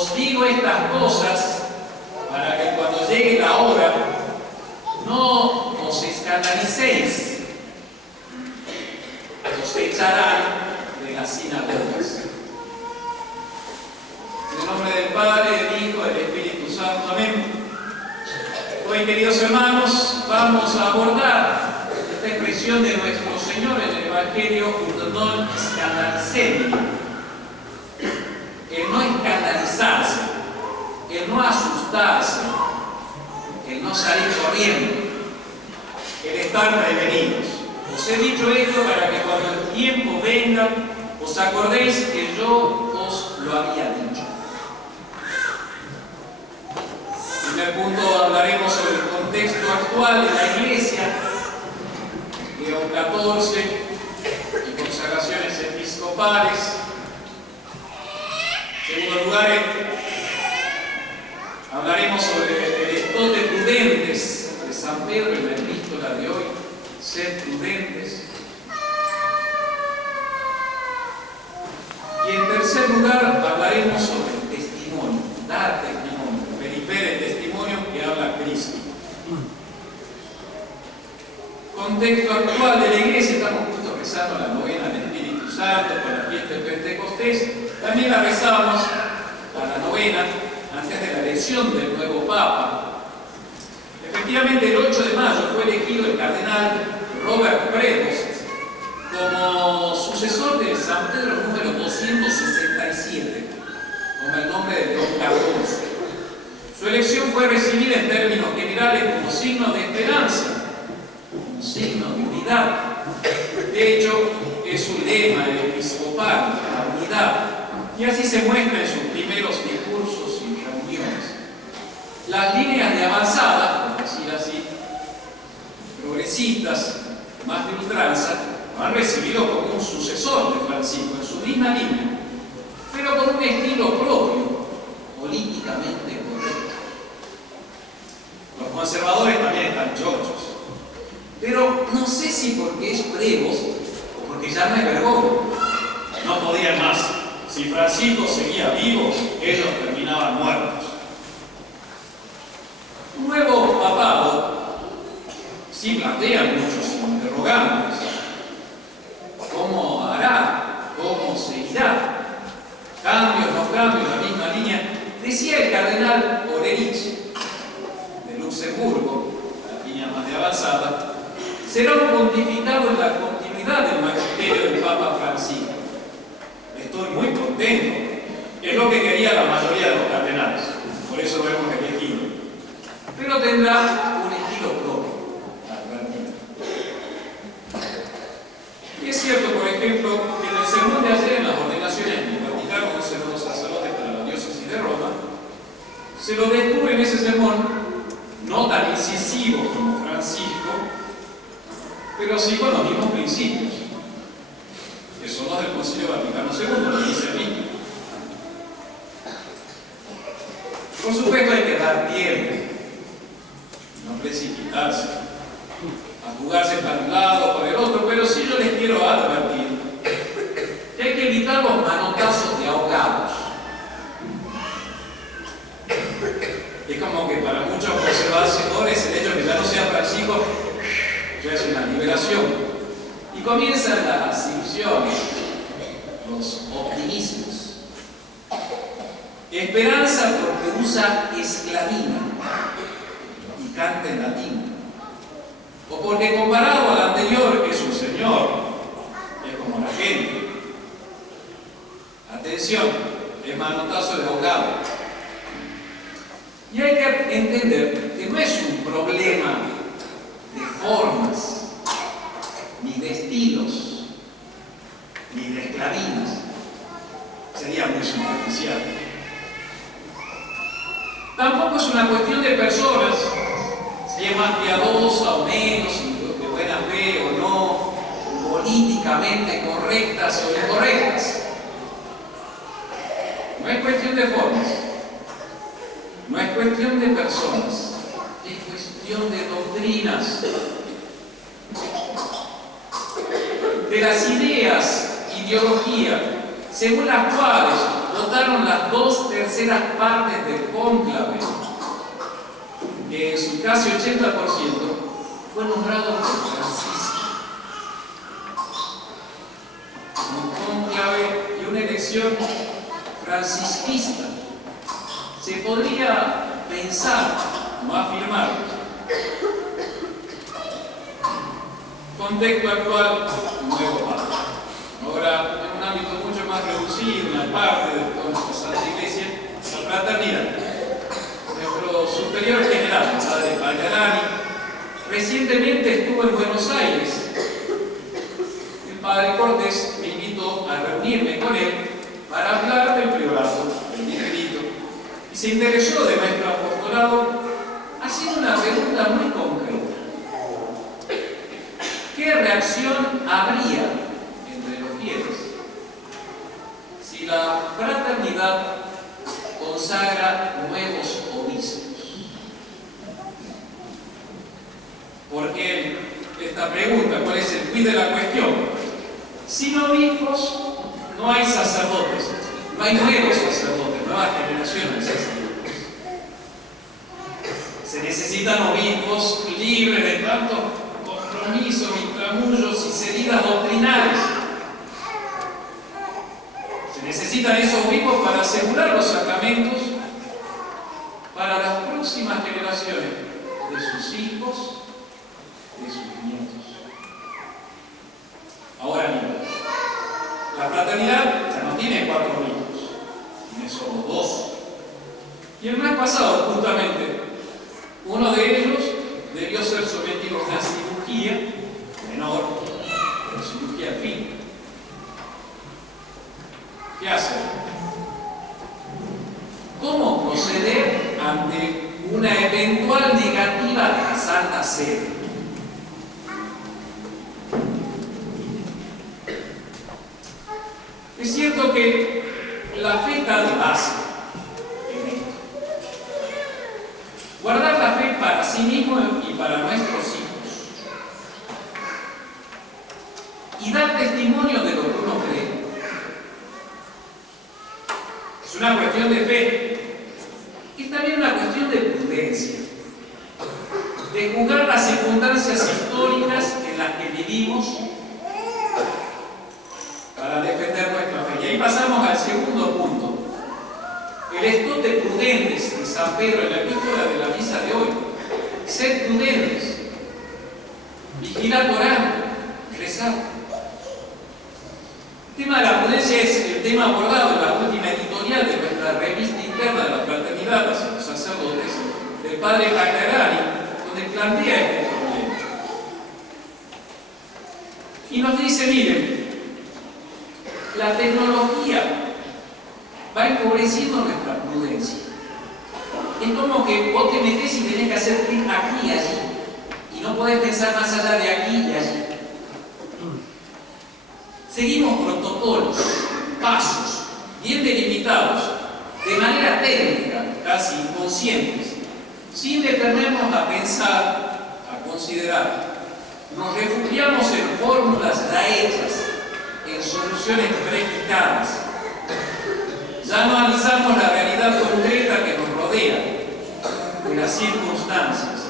Os digo estas cosas para que cuando llegue la hora no os escandalicéis. Os echarán de las sinagogas. En el nombre del Padre, del Hijo y del Espíritu Santo. Amén. Hoy, queridos hermanos, vamos a abordar esta expresión de nuestro Señor en el Evangelio, non scandalizemi. El no escandalizarse, el no asustarse, el no salir corriendo, el estar prevenidos. Os he dicho esto para que cuando el tiempo venga os acordéis que yo os lo había dicho. En primer punto hablaremos sobre el contexto actual de la Iglesia, Leo XIV y consagraciones episcopales. En segundo lugar, hablaremos sobre el estote prudentes de San Pedro en la epístola de hoy. Ser prudentes. Y en tercer lugar hablaremos sobre el testimonio, dar testimonio, verificar el testimonio que habla Cristo. Contexto actual de la Iglesia, estamos justo rezando la novena del Espíritu Santo con la fiesta de Pentecostés. También la rezábamos a la novena antes de la elección del nuevo Papa. Efectivamente, el 8 de mayo fue elegido el cardenal Robert Prevost como sucesor de San Pedro número 267, con el nombre de León XIV. Su elección fue recibida en términos generales como signo de esperanza, un signo de unidad. De hecho, es un lema episcopal, la unidad, y así se muestra en sus primeros discursos y reuniones. Las líneas de avanzada, por decir así, progresistas, más de ultranza, lo han recibido como un sucesor de Francisco en su misma línea, pero con un estilo propio, políticamente correcto. Los conservadores también están chochos, pero no sé si porque es Prevost o porque ya no es Bergoglio. No podían más. Si Francisco seguía vivo, ellos terminaban muertos. Un nuevo papado sí plantea muchos interrogantes. ¿Cómo hará? ¿Cómo seguirá? ¿Cambios, no cambios, la misma línea? Decía el cardenal Orerich de Luxemburgo, la línea más de avanzada, será un pontificado en la continuidad del magisterio del Papa Francisco. Estoy muy contento. Es lo que quería la mayoría de los cardenales. Por eso lo hemos elegido. Pero tendrá un estilo propio. Y es cierto, por ejemplo, que en el sermón de ayer en las ordenaciones del Vaticano, un sermón sacerdote para la diócesis de Roma, se lo descubre en ese sermón, no tan incisivo como Francisco, pero sí con los mismos principios, que son los del Concilio Vaticano II, lo dice a mí. Por supuesto hay que dar tiempo, no precipitarse, a jugarse para un lado o para el otro, pero sí yo les quiero advertir que hay que evitar los manotazos de ahogados. Es como que para muchos conservadores el hecho de que ya no sea Francisco ya es una liberación. Y comienzan las ilusiones, los optimismos. Esperanza porque usa esclavina y canta en latín. O porque comparado al anterior, que es un señor, es como la gente. Atención, es manotazo de ahogado. Y hay que entender que no es un problema de formas, ni de estilos, ni de esclavinas. Sería muy superficial. Tampoco es una cuestión de personas, si es más piadosa o menos, de buena fe o no, políticamente correctas o incorrectas. No es cuestión de formas, no es cuestión de personas, es cuestión de doctrinas, de las ideas, ideología según las cuales votaron las 2/3 partes del cónclave, que en su casi 80% fue nombrado por Francisco. Un cónclave y una elección francisquista. Se podría pensar, no afirmar. Contexto actual, nuevo papa. Ahora, en un ámbito mucho más reducido, una parte de toda nuestra Santa Iglesia, la fraternidad. Nuestro superior general, el padre Pagliarani, recientemente estuvo en Buenos Aires. El padre Cortés me invitó a reunirme con él para hablar del priorato, del distrito, y se interesó de nuestro apostolado haciendo una pregunta muy concreta. ¿Qué reacción habría entre los fieles si la fraternidad consagra nuevos obispos? Porque esta pregunta, ¿cuál es el quid de la cuestión? Sin obispos no hay sacerdotes, no hay nuevos sacerdotes, nuevas generaciones de sacerdotes. Se necesitan obispos libres de tantos compromisos y tramullos y salidas doctrinales. Se necesitan esos obispos para asegurar los sacramentos para las próximas generaciones de sus hijos, de sus nietos. Ahora bien, la fraternidad ya no tiene 4 obispos, tiene solo 2. Y el mes pasado, justamente, uno de ellos debió ser sometido a una cirugía menor, pero cirugía fina. ¿Qué hacer? ¿Cómo proceder ante una eventual negativa de la Santa Sede? Es cierto que la fe está de base en esto. Guardar la fe para sí mismo y para nuestros hijos. Y dar testimonio de lo que uno cree. Es una cuestión de fe. Es también una cuestión de prudencia. De juzgar las circunstancias históricas en las que vivimos para defender nuestra fe. Y ahí pasamos al segundo punto. El estote prudentes de San Pedro en la epístola de la misa de hoy. Sed prudentes. Vigilad orando. Rezad. El tema de la prudencia es el tema abordado en la última editorial de nuestra revista interna de la fraternidad hacia los sacerdotes del padre Pagliarani, donde plantea este problema. Y nos dice, miren, la tecnología va empobreciendo nuestra prudencia. Es como que vos te metés y tenés que hacer clic aquí y allí. Y no podés pensar más allá de aquí y allí. Seguimos protocolos, pasos, bien delimitados, de manera técnica, casi inconscientes, sin detenernos a pensar, a considerar. Nos refugiamos en fórmulas ya hechas, en soluciones prefijadas. Ya no analizamos la realidad concreta que nos rodea, de las circunstancias.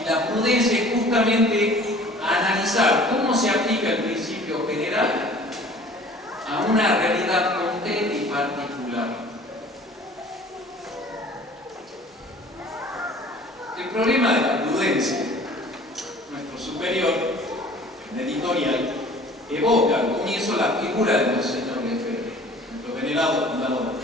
Y la prudencia es justamente analizar cómo se aplica el principio general a una realidad concreta y particular. El problema de la prudencia, nuestro superior, en editorial, evoca al comienzo la figura de Monseñor Lefebvre, nuestro venerado fundador.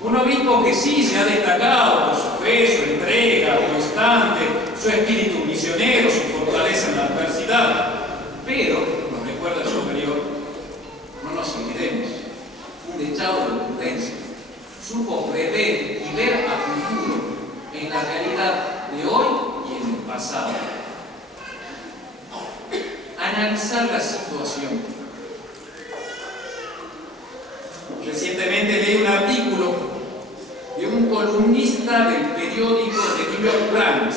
Un obispo que sí se ha destacado por su fe, su entrega constante, su espíritu misionero, su fortaleza en la adversidad. Pero, nos recuerda el superior, no nos olvidemos, un dechado de prudencia. Supo prever y ver a futuro en la realidad de hoy y en el pasado. Analizar la situación. Recientemente leí un artículo de un columnista del periódico The New York Times,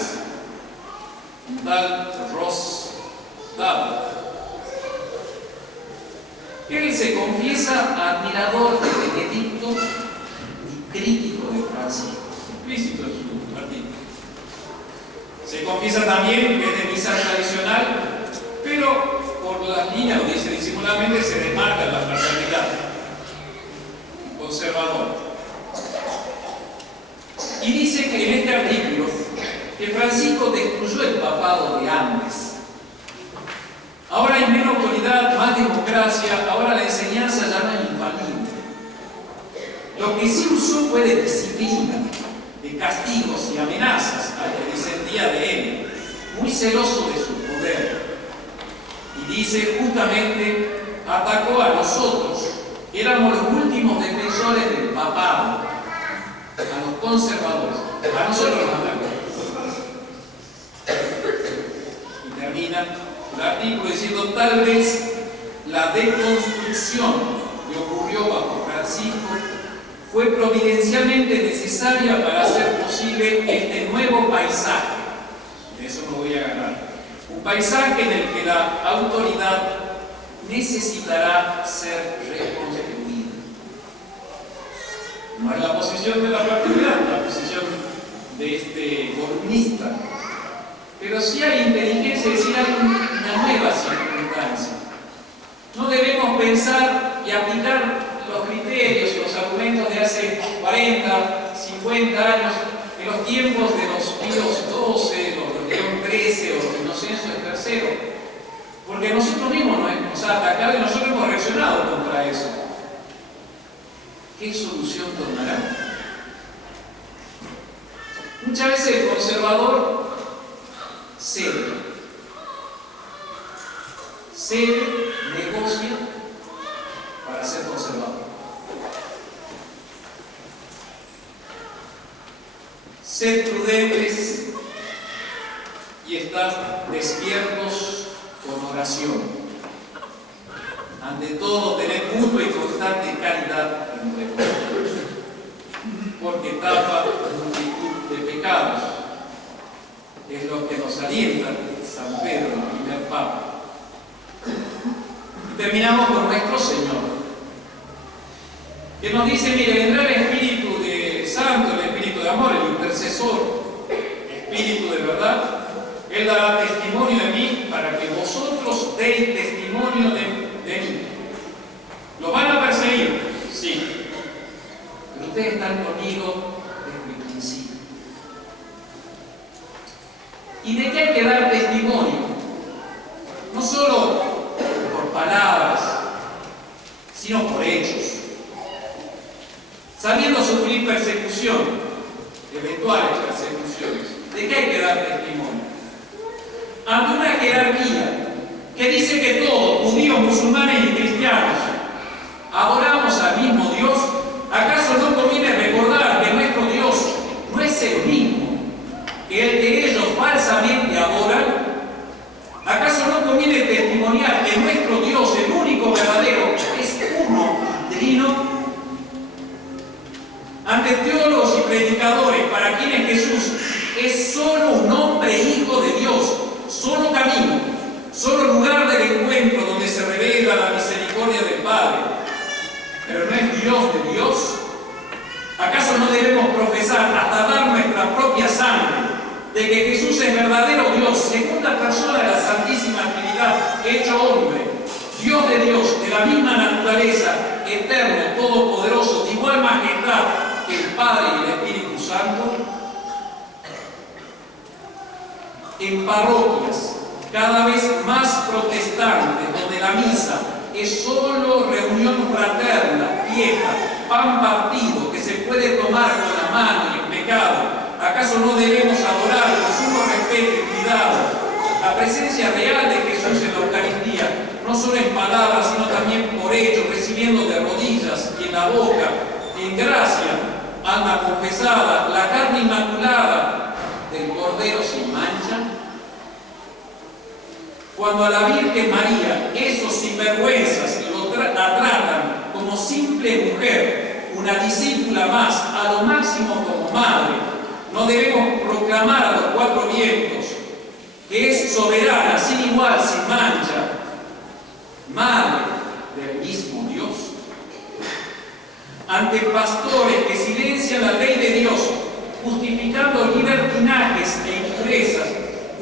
un tal Ross Dowd, Él se confiesa admirador de Benedicto y crítico de Francisco, explícito en su artículo. Se confiesa también que es de misa tradicional, pero por las líneas, lo dice disimuladamente, se desmarca la fraternidad. Conservador. Y dice que en este artículo que Francisco destruyó el papado de antes. Ahora hay menos autoridad, más democracia, ahora la enseñanza ya no es infalible. Lo que sí usó fue de disciplina, de castigos y amenazas al que disentía de él, muy celoso de su poder. Y dice justamente, atacó a nosotros, éramos los últimos defensores del papado, a los conservadores, a nosotros nos atacó. Y termina el artículo diciendo, tal vez la deconstrucción que ocurrió bajo Francisco fue providencialmente necesaria para hacer posible este nuevo paisaje. De eso me voy a agarrar. Un paisaje en el que la autoridad necesitará ser reconstruida. No es la posición de la fraternidad, la posición de este columnista. Pero sí hay inteligencia, es decir, hay una nueva circunstancia. No debemos pensar y aplicar los criterios y los argumentos de hace 40, 50 años, en los tiempos de los Píos XII, los de León XIII o los Inocencio III, porque nosotros mismos nos hemos atacado y nosotros hemos reaccionado contra eso. ¿Qué solución tomará? Muchas veces el conservador cede, negocia para ser conservador. Sed prudentes y estad despiertos con oración. Ante todo, tened mutua y constante caridad entre vosotros, porque tapa multitud de pecados. Es lo que nos alienta San Pedro, el primer Papa. Y terminamos con nuestro Señor, que nos dice, mire, vendrá el Espíritu de Santo, el Espíritu de amor, el intercesor, Espíritu de verdad. Él dará testimonio de mí para que vosotros deis testimonio de mí. ¿Lo van a perseguir? Sí. Pero ustedes están conmigo desde el principio. ¿Y de qué hay que dar testimonio? No solo por palabras, sino por hechos. Sabiendo sufrir persecución, eventuales persecuciones, ¿de qué hay que dar testimonio? Ante una jerarquía que dice que todos, judíos, musulmanes y cristianos, adoramos al mismo Dios, ¿acaso no conviene recordar que nuestro Dios no es el mismo que el que ellos falsamente adoran? ¿Acaso no conviene testimoniar que nuestro Dios, el único verdadero, es uno y trino? Ante teólogos y predicadores para quienes Jesús es solo un hombre hijo de Dios, solo camino, solo lugar del encuentro donde se revela la misericordia del Padre, pero no es Dios de Dios, ¿acaso no debemos profesar hasta dar nuestra propia sangre de que Jesús es verdadero Dios, segunda persona de la Santísima Trinidad, hecho hombre, Dios de Dios, de la misma naturaleza, eterno, todopoderoso, de igual majestad que el Padre y el Espíritu Santo? En parroquias cada vez más protestantes, donde la misa es solo reunión fraterna, vieja, pan partido, que se puede tomar con la mano y en pecado, ¿acaso no debemos adorar con sumo respeto y cuidado la presencia real de Jesús en la Eucaristía, no solo en palabras, sino también por hechos, recibiendo de rodillas y en la boca, en gracia, alma confesada, la carne inmaculada del Cordero sin mancha? Cuando a la Virgen María esos sinvergüenzas la tratan como simple mujer, una discípula más, a lo máximo como madre, no debemos proclamar a los cuatro vientos que es soberana, sin igual, sin mancha, madre del mismo ante pastores que silencian la ley de Dios, justificando libertinajes e impurezas,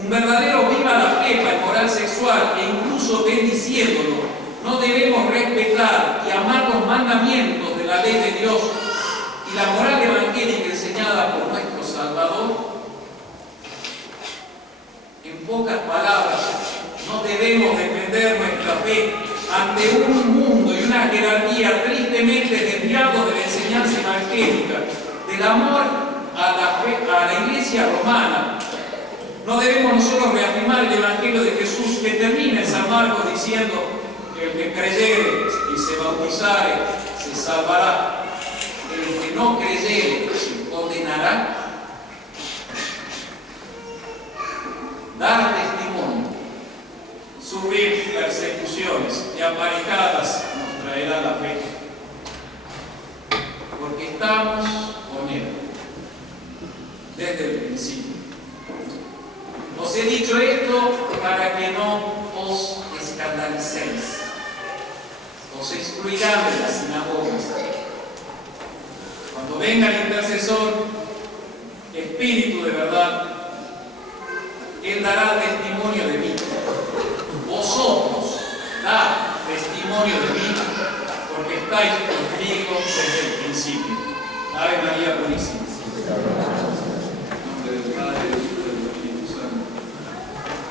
un verdadero viva la pepa en moral sexual e incluso bendiciéndolo. No debemos respetar y amar los mandamientos de la ley de Dios y la moral evangélica enseñada por nuestro Salvador. En pocas palabras, no debemos defender nuestra fe ante un mundo y una jerarquía tristemente desviados de la enseñanza evangélica, del amor a la Iglesia romana. No debemos nosotros reafirmar el Evangelio de Jesús que termina en San Marcos diciendo que el que creyere y se bautizare se salvará, el que no creyere se condenará. Dar testimonio, sufrir persecuciones y aparejadas nos traerá la fe, porque estamos con Él desde el principio. Os he dicho esto para que no os escandalicéis, os excluirán de las sinagogas. Cuando venga el intercesor, Espíritu de verdad, Él dará testimonio de mí. Vosotros dad testimonio de mí, porque estáis conmigo desde el principio. Ave María Purísima. En nombre del Padre,